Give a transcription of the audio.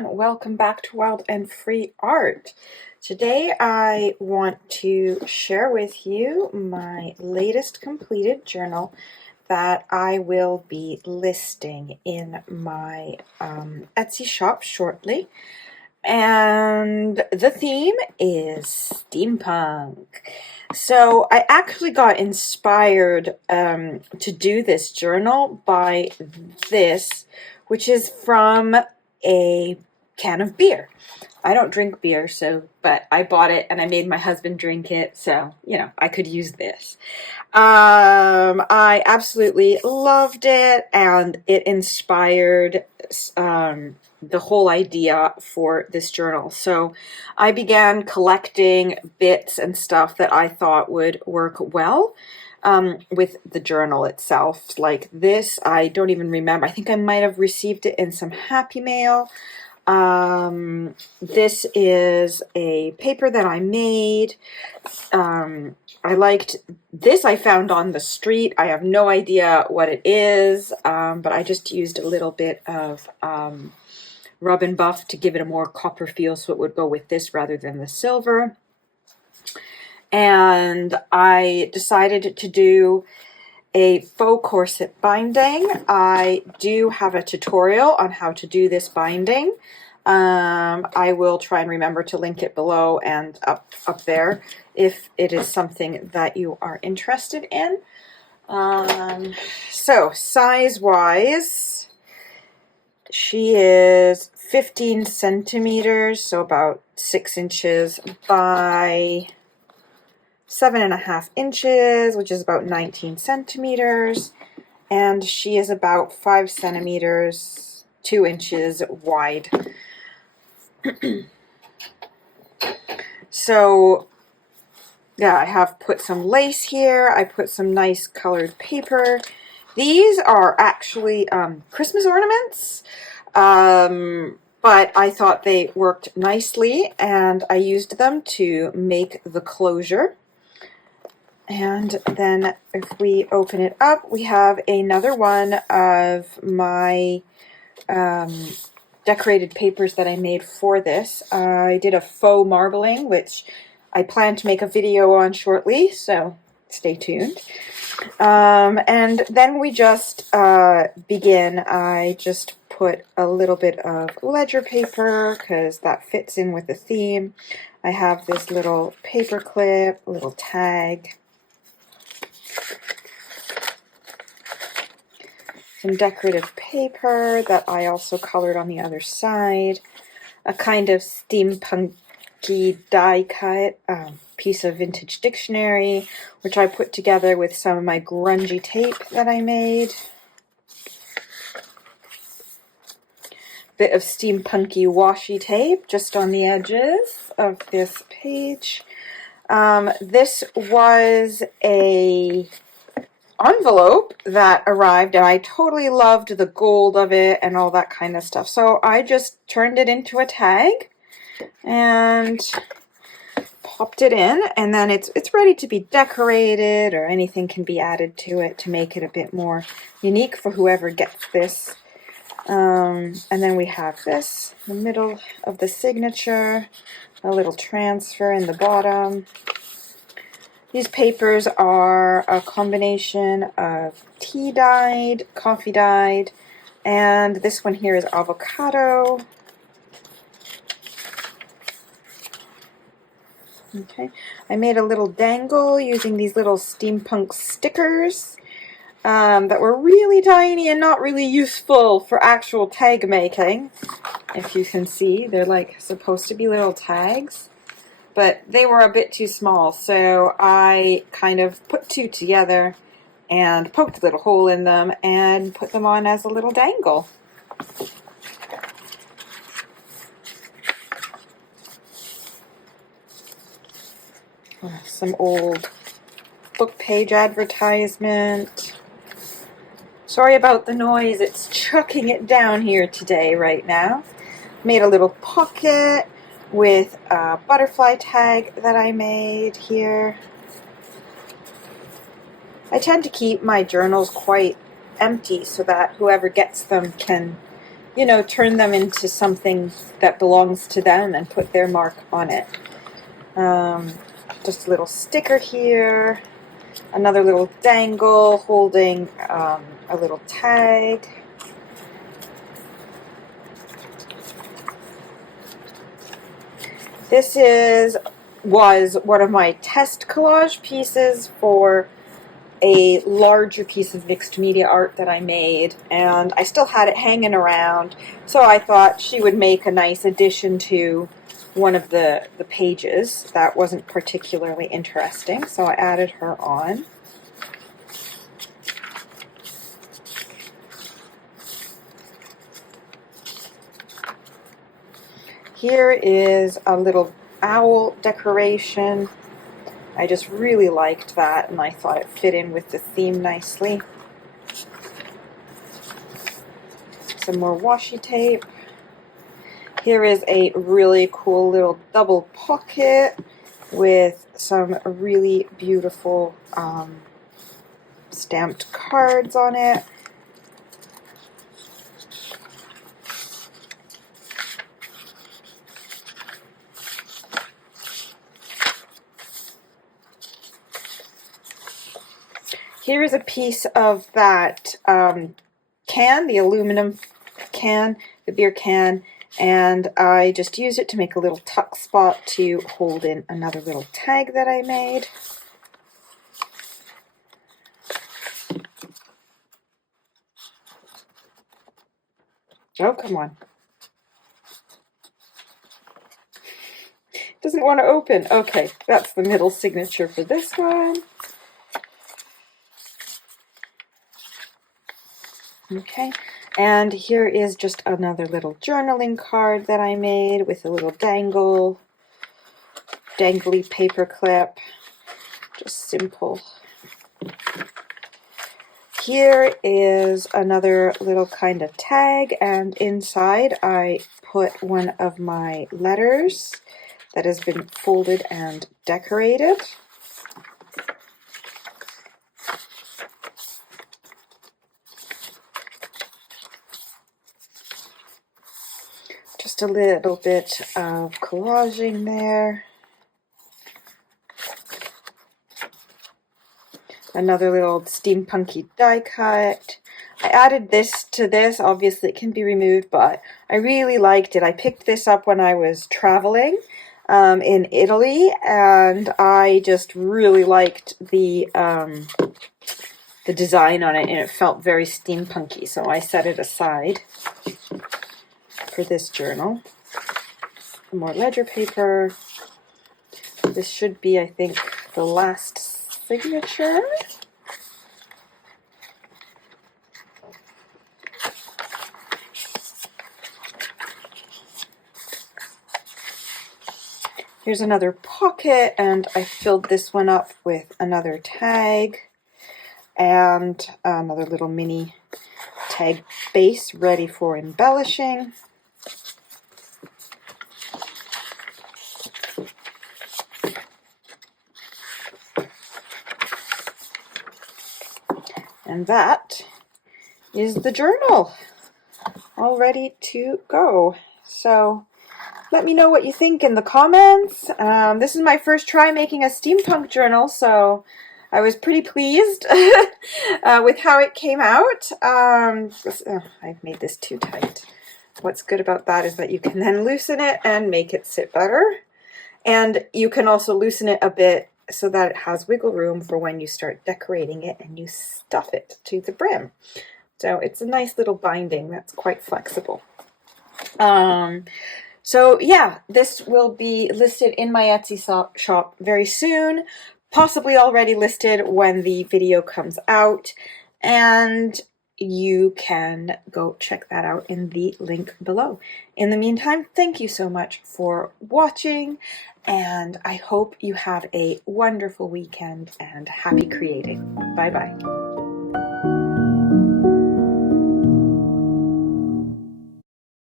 everyone, welcome back to Wild and Free Art. Today I want to share with you my latest completed journal that I will be listing in my Etsy shop shortly. And the theme is steampunk. So I actually got inspired to do this journal by this, which is from a can of beer. I don't drink beer, but I bought it and I made my husband drink it, so, I could use this. I absolutely loved it, and it inspired the whole idea for this journal. So I began collecting bits and stuff that I thought would work well with the journal itself. Like this, I don't even remember. I think I might have received it in some Happy Mail. This is a paper that I made. I liked this. I found on the street. I have no idea what it is, but I just used a little bit of rub and buff to give it a more copper feel, so it would go with this rather than the silver. And I decided to do a faux corset binding. I do have a tutorial on how to do this binding. I will try and remember to link it below and up there if it is something that you are interested in. So size-wise, she is 15 centimeters, so about 6 inches by 7.5 inches, which is about 19 centimeters, and she is about 5 centimeters, 2 inches wide. So, yeah, I have put some lace here. I put some nice colored paper. These are actually Christmas ornaments, but I thought they worked nicely, and I used them to make the closure. And then if we open it up, we have another one of my decorated papers that I made for this. I did a faux marbling, which I plan to make a video on shortly, so stay tuned. And then we just begin. I just put a little bit of ledger paper because that fits in with the theme. I have this little paper clip, a little tag, some decorative paper that I also colored on the other side, a kind of steampunky die cut piece of vintage dictionary, which I put together with some of my grungy tape that I made, bit of steampunky washi tape just on the edges of this page. This was a envelope that arrived, and I totally loved the gold of it and all that kind of stuff. So I just turned it into a tag and popped it in, and then it's ready to be decorated, or anything can be added to it to make it a bit more unique for whoever gets this. And then we have this, the middle of the signature, a little transfer in the bottom. These papers are a combination of tea dyed, coffee dyed, and this one here is avocado. Okay, I made a little dangle using these little steampunk stickers that were really tiny and not really useful for actual tag making. If you can see, they're like supposed to be little tags, but they were a bit too small, so I kind of put two together and poked a little hole in them and put them on as a little dangle. Some old book page advertisement. Sorry about the noise, it's chucking it down here today right now. Made a little pocket with a butterfly tag that I made here. I tend to keep my journals quite empty so that whoever gets them can you know, turn them into something that belongs to them and put their mark on it. Just a little sticker here, another little dangle holding a little tag. This was one of my test collage pieces for a larger piece of mixed media art that I made, and I still had it hanging around, so I thought she would make a nice addition to one of the pages that wasn't particularly interesting, so I added her on. Here is a little owl decoration. I just really liked that, and I thought it fit in with the theme nicely. Some more washi tape. Here is a really cool little double pocket with some really beautiful stamped cards on it. Here is a piece of that can, the aluminum can, the beer can, and I just used it to make a little tuck spot to hold in another little tag that I made. Oh, come on. Doesn't want to open. Okay, that's the middle signature for this one. Okay, and here is just another little journaling card that I made with a little dangly paper clip. Just simple. Here is another little kind of tag, and inside I put one of my letters that has been folded and decorated. Just a little bit of collaging there. Another little steampunky die cut. I added this to this. Obviously it can be removed, but I really liked it. I picked this up when I was traveling in Italy, and I just really liked the design on it, and it felt very steampunky, so I set it aside for this journal. Some more ledger paper. This should be, I think, the last signature. Here's another pocket, and I filled this one up with another tag and another little mini tag base ready for embellishing. And that is the journal, all ready to go. So let me know what you think in the comments. This is my first try making a steampunk journal, so I was pretty pleased with how it came out. I've made this too tight. What's good about that is that you can then loosen it and make it sit better. And you can also loosen it a bit so that it has wiggle room for when you start decorating it and you stuff it to the brim. So it's a nice little binding that's quite flexible. So yeah, this will be listed in my Etsy shop very soon, possibly already listed when the video comes out, and you can go check that out in the link below. In the meantime, thank you so much for watching, and I hope you have a wonderful weekend and happy creating. Bye bye.